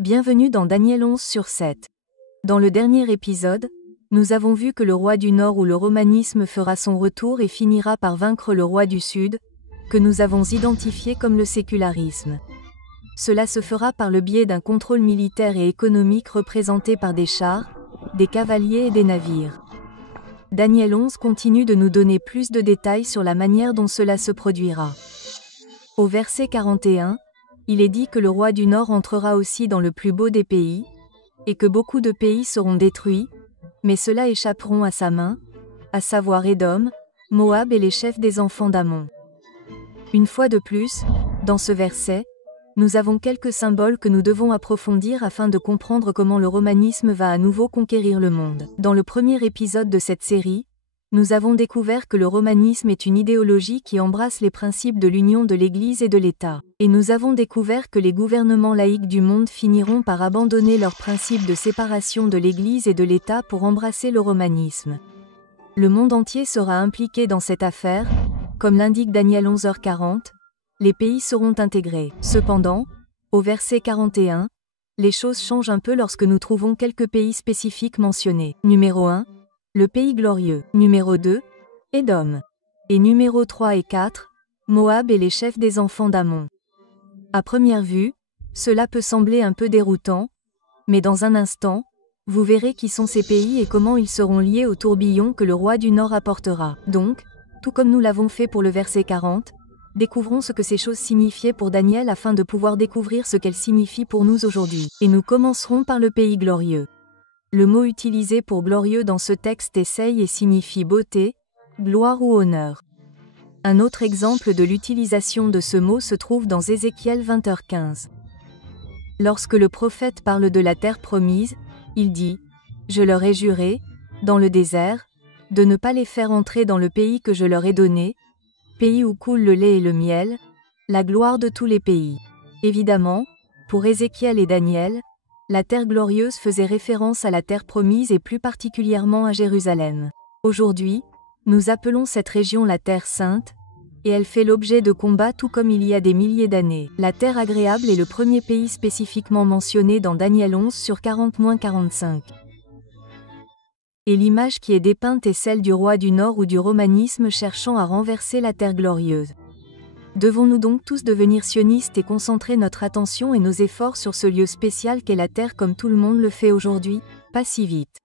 Bienvenue dans Daniel 11/7. Dans le dernier épisode, nous avons vu que le roi du Nord ou le romanisme fera son retour et finira par vaincre le roi du Sud, que nous avons identifié comme le sécularisme. Cela se fera par le biais d'un contrôle militaire et économique représenté par des chars, des cavaliers et des navires. Daniel 11 continue de nous donner plus de détails sur la manière dont cela se produira. Au verset 41, il est dit que le roi du Nord entrera aussi dans le plus beau des pays, et que beaucoup de pays seront détruits, mais ceux-là échapperont à sa main, à savoir Édom, Moab et les chefs des enfants d'Ammon. Une fois de plus, dans ce verset, nous avons quelques symboles que nous devons approfondir afin de comprendre comment le romanisme va à nouveau conquérir le monde. Dans le premier épisode de cette série, nous avons découvert que le romanisme est une idéologie qui embrasse les principes de l'union de l'Église et de l'État. Et nous avons découvert que les gouvernements laïques du monde finiront par abandonner leurs principes de séparation de l'Église et de l'État pour embrasser le romanisme. Le monde entier sera impliqué dans cette affaire, comme l'indique Daniel 11h40, les pays seront intégrés. Cependant, au verset 41, les choses changent un peu lorsque nous trouvons quelques pays spécifiques mentionnés. Numéro 1, le pays glorieux. Numéro 2, Édom. Et numéro 3 et 4, Moab et les chefs des enfants d'Ammon. À première vue, cela peut sembler un peu déroutant, mais dans un instant, vous verrez qui sont ces pays et comment ils seront liés au tourbillon que le roi du Nord apportera. Donc, tout comme nous l'avons fait pour le verset 40, découvrons ce que ces choses signifiaient pour Daniel afin de pouvoir découvrir ce qu'elles signifient pour nous aujourd'hui. Et nous commencerons par le pays glorieux. Le mot utilisé pour glorieux dans ce texte essaye et signifie beauté, gloire ou honneur. Un autre exemple de l'utilisation de ce mot se trouve dans Ézéchiel 20h15. Lorsque le prophète parle de la terre promise, il dit « Je leur ai juré, dans le désert, de ne pas les faire entrer dans le pays que je leur ai donné, pays où coule le lait et le miel, la gloire de tous les pays. » Évidemment, pour Ézéchiel et Daniel, la terre glorieuse faisait référence à la terre promise et plus particulièrement à Jérusalem. Aujourd'hui, nous appelons cette région la terre sainte, et elle fait l'objet de combats tout comme il y a des milliers d'années. La terre agréable est le premier pays spécifiquement mentionné dans Daniel 11/40-45. Et l'image qui est dépeinte est celle du roi du Nord ou du romanisme cherchant à renverser la terre glorieuse. Devons-nous donc tous devenir sionistes et concentrer notre attention et nos efforts sur ce lieu spécial qu'est la terre comme tout le monde le fait aujourd'hui? Pas si vite.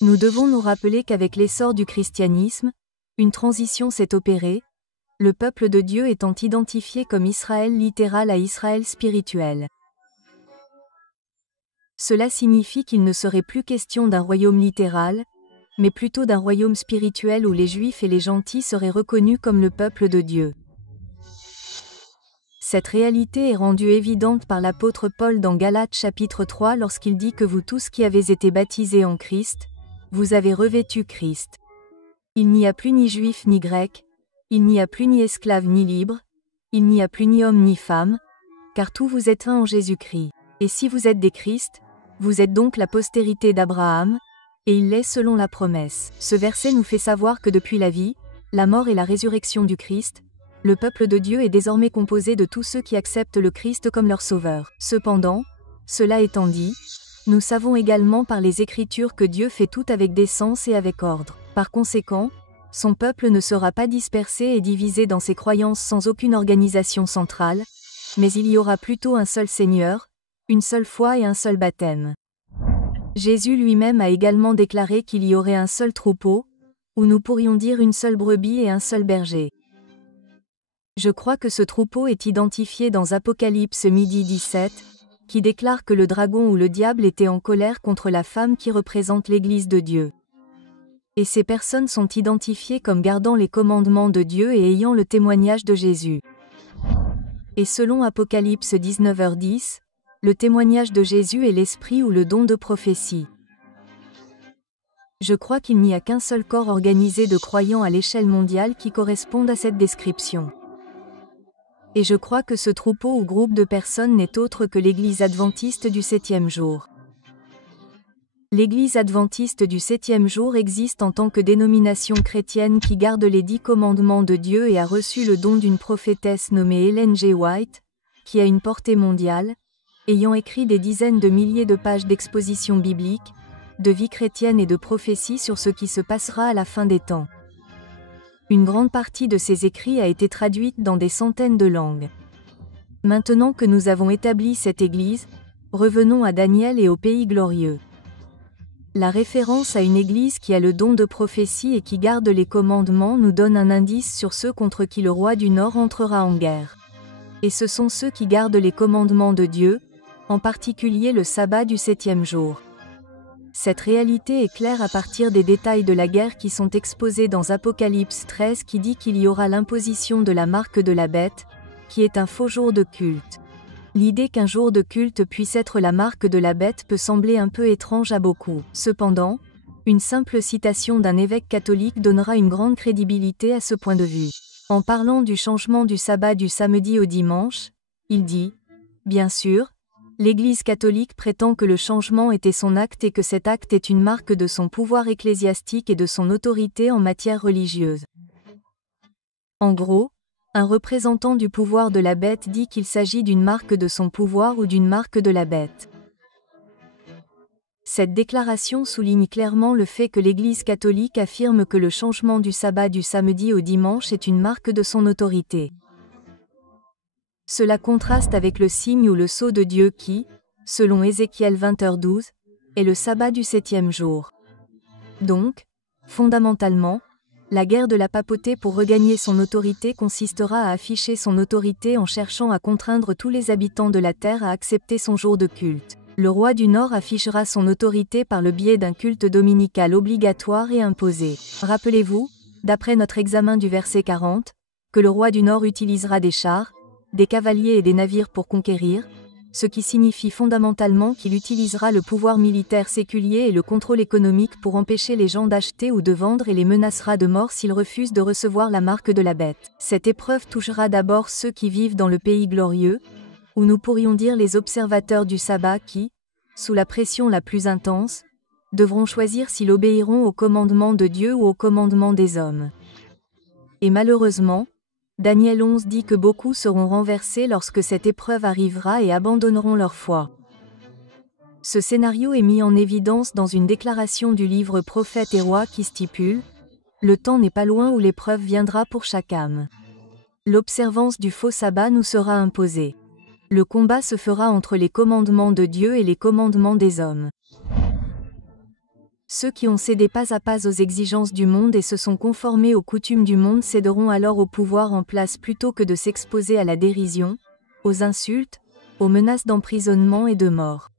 Nous devons nous rappeler qu'avec l'essor du christianisme, une transition s'est opérée, le peuple de Dieu étant identifié comme Israël littéral à Israël spirituel. Cela signifie qu'il ne serait plus question d'un royaume littéral, mais plutôt d'un royaume spirituel où les Juifs et les gentils seraient reconnus comme le peuple de Dieu. Cette réalité est rendue évidente par l'apôtre Paul dans Galates chapitre 3 lorsqu'il dit que vous tous qui avez été baptisés en Christ, vous avez revêtu Christ. Il n'y a plus ni juif ni grec, il n'y a plus ni esclave ni libre, il n'y a plus ni homme ni femme, car tous vous êtes un en Jésus-Christ. Et si vous êtes des Christ, vous êtes donc la postérité d'Abraham, et il l'est selon la promesse. Ce verset nous fait savoir que depuis la vie, la mort et la résurrection du Christ, le peuple de Dieu est désormais composé de tous ceux qui acceptent le Christ comme leur sauveur. Cependant, cela étant dit, nous savons également par les Écritures que Dieu fait tout avec décence et avec ordre. Par conséquent, son peuple ne sera pas dispersé et divisé dans ses croyances sans aucune organisation centrale, mais il y aura plutôt un seul Seigneur, une seule foi et un seul baptême. Jésus lui-même a également déclaré qu'il y aurait un seul troupeau, ou nous pourrions dire une seule brebis et un seul berger. Je crois que ce troupeau est identifié dans Apocalypse 17, qui déclare que le dragon ou le diable était en colère contre la femme qui représente l'Église de Dieu. Et ces personnes sont identifiées comme gardant les commandements de Dieu et ayant le témoignage de Jésus. Et selon Apocalypse 19h10, le témoignage de Jésus est l'esprit ou le don de prophétie. Je crois qu'il n'y a qu'un seul corps organisé de croyants à l'échelle mondiale qui corresponde à cette description. Et je crois que ce troupeau ou groupe de personnes n'est autre que l'Église adventiste du 7e jour. L'Église adventiste du 7e jour existe en tant que dénomination chrétienne qui garde les 10 commandements de Dieu et a reçu le don d'une prophétesse nommée Ellen G. White, qui a une portée mondiale, ayant écrit des dizaines de milliers de pages d'expositions bibliques, de vie chrétienne et de prophéties sur ce qui se passera à la fin des temps. Une grande partie de ses écrits a été traduite dans des centaines de langues. Maintenant que nous avons établi cette Église, revenons à Daniel et au pays glorieux. La référence à une Église qui a le don de prophétie et qui garde les commandements nous donne un indice sur ceux contre qui le roi du Nord entrera en guerre. Et ce sont ceux qui gardent les commandements de Dieu, en particulier le sabbat du 7e jour. Cette réalité est claire à partir des détails de la guerre qui sont exposés dans Apocalypse 13 qui dit qu'il y aura l'imposition de la marque de la bête, qui est un faux jour de culte. L'idée qu'un jour de culte puisse être la marque de la bête peut sembler un peu étrange à beaucoup. Cependant, une simple citation d'un évêque catholique donnera une grande crédibilité à ce point de vue. En parlant du changement du sabbat du samedi au dimanche, il dit « Bien sûr, l'Église catholique prétend que le changement était son acte et que cet acte est une marque de son pouvoir ecclésiastique et de son autorité en matière religieuse. » En gros, un représentant du pouvoir de la bête dit qu'il s'agit d'une marque de son pouvoir ou d'une marque de la bête. Cette déclaration souligne clairement le fait que l'Église catholique affirme que le changement du sabbat du samedi au dimanche est une marque de son autorité. Cela contraste avec le signe ou le sceau de Dieu qui, selon Ézéchiel 20h12, est le sabbat du 7e jour. Donc, fondamentalement, la guerre de la papauté pour regagner son autorité consistera à afficher son autorité en cherchant à contraindre tous les habitants de la terre à accepter son jour de culte. Le roi du Nord affichera son autorité par le biais d'un culte dominical obligatoire et imposé. Rappelez-vous, d'après notre examen du verset 40, que le roi du Nord utilisera des chars, des cavaliers et des navires pour conquérir, ce qui signifie fondamentalement qu'il utilisera le pouvoir militaire séculier et le contrôle économique pour empêcher les gens d'acheter ou de vendre et les menacera de mort s'ils refusent de recevoir la marque de la bête. Cette épreuve touchera d'abord ceux qui vivent dans le pays glorieux, ou nous pourrions dire les observateurs du sabbat qui, sous la pression la plus intense, devront choisir s'ils obéiront au commandement de Dieu ou au commandement des hommes. Et malheureusement, Daniel 11 dit que beaucoup seront renversés lorsque cette épreuve arrivera et abandonneront leur foi. Ce scénario est mis en évidence dans une déclaration du livre Prophètes et Rois qui stipule « Le temps n'est pas loin où l'épreuve viendra pour chaque âme. L'observance du faux sabbat nous sera imposée. Le combat se fera entre les commandements de Dieu et les commandements des hommes. » Ceux qui ont cédé pas à pas aux exigences du monde et se sont conformés aux coutumes du monde céderont alors au pouvoir en place plutôt que de s'exposer à la dérision, aux insultes, aux menaces d'emprisonnement et de mort.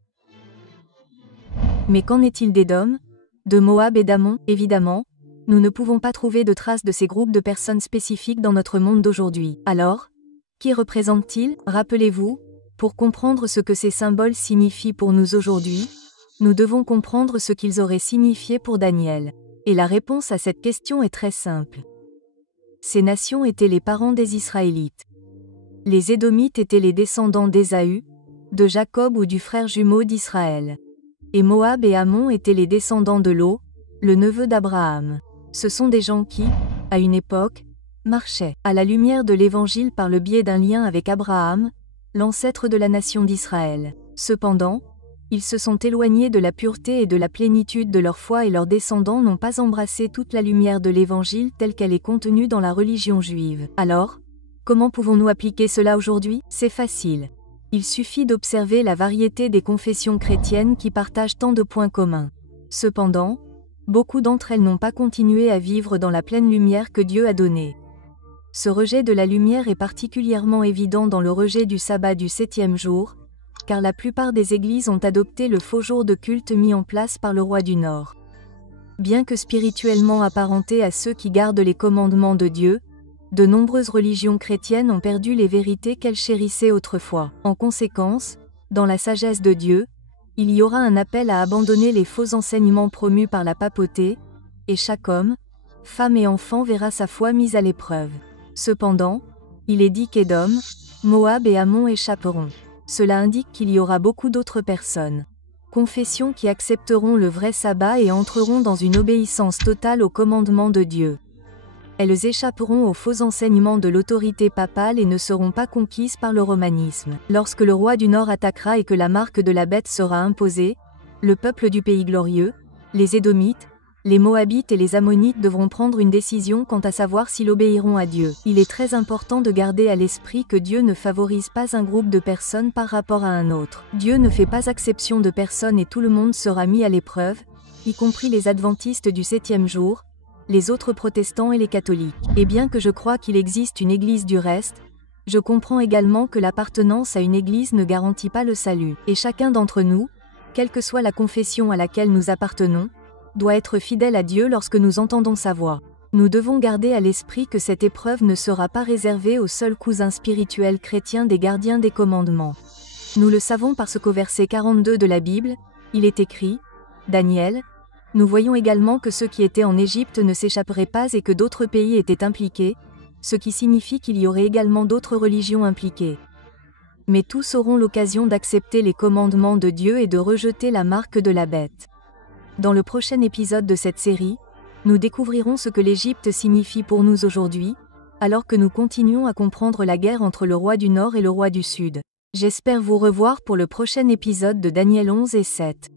Mais qu'en est-il d'Édom, de Moab et d'Ammon? Évidemment, nous ne pouvons pas trouver de traces de ces groupes de personnes spécifiques dans notre monde d'aujourd'hui. Alors, qui représentent-ils? Rappelez-vous, pour comprendre ce que ces symboles signifient pour nous aujourd'hui, nous devons comprendre ce qu'ils auraient signifié pour Daniel. Et la réponse à cette question est très simple. Ces nations étaient les parents des Israélites. Les Édomites étaient les descendants d'Ésaü, de Jacob ou du frère jumeau d'Israël. Et Moab et Ammon étaient les descendants de Lot, le neveu d'Abraham. Ce sont des gens qui, à une époque, marchaient à la lumière de l'Évangile par le biais d'un lien avec Abraham, l'ancêtre de la nation d'Israël. Cependant, ils se sont éloignés de la pureté et de la plénitude de leur foi et leurs descendants n'ont pas embrassé toute la lumière de l'Évangile telle qu'elle est contenue dans la religion juive. Alors, comment pouvons-nous appliquer cela aujourd'hui? C'est facile. Il suffit d'observer la variété des confessions chrétiennes qui partagent tant de points communs. Cependant, beaucoup d'entre elles n'ont pas continué à vivre dans la pleine lumière que Dieu a donnée. Ce rejet de la lumière est particulièrement évident dans le rejet du sabbat du 7e jour, car la plupart des églises ont adopté le faux jour de culte mis en place par le roi du Nord. Bien que spirituellement apparentés à ceux qui gardent les commandements de Dieu, de nombreuses religions chrétiennes ont perdu les vérités qu'elles chérissaient autrefois. En conséquence, dans la sagesse de Dieu, il y aura un appel à abandonner les faux enseignements promus par la papauté, et chaque homme, femme et enfant verra sa foi mise à l'épreuve. Cependant, il est dit qu'Édom, Moab et Ammon échapperont. Cela indique qu'il y aura beaucoup d'autres personnes. Confessions qui accepteront le vrai sabbat et entreront dans une obéissance totale aux commandements de Dieu. Elles échapperont aux faux enseignements de l'autorité papale et ne seront pas conquises par le romanisme. Lorsque le roi du Nord attaquera et que la marque de la bête sera imposée, le peuple du pays glorieux, les Édomites, les Moabites et les Ammonites devront prendre une décision quant à savoir s'ils obéiront à Dieu. Il est très important de garder à l'esprit que Dieu ne favorise pas un groupe de personnes par rapport à un autre. Dieu ne fait pas exception de personne et tout le monde sera mis à l'épreuve, y compris les adventistes du 7e jour, les autres protestants et les catholiques. Et bien que je crois qu'il existe une église du reste, je comprends également que l'appartenance à une église ne garantit pas le salut. Et chacun d'entre nous, quelle que soit la confession à laquelle nous appartenons, doit être fidèle à Dieu lorsque nous entendons sa voix. Nous devons garder à l'esprit que cette épreuve ne sera pas réservée aux seuls cousins spirituels chrétiens des gardiens des commandements. Nous le savons parce qu'au verset 42 de la Bible, il est écrit, Daniel, nous voyons également que ceux qui étaient en Égypte ne s'échapperaient pas et que d'autres pays étaient impliqués, ce qui signifie qu'il y aurait également d'autres religions impliquées. Mais tous auront l'occasion d'accepter les commandements de Dieu et de rejeter la marque de la bête. Dans le prochain épisode de cette série, nous découvrirons ce que l'Égypte signifie pour nous aujourd'hui, alors que nous continuons à comprendre la guerre entre le roi du Nord et le roi du Sud. J'espère vous revoir pour le prochain épisode de Daniel 11 et 7.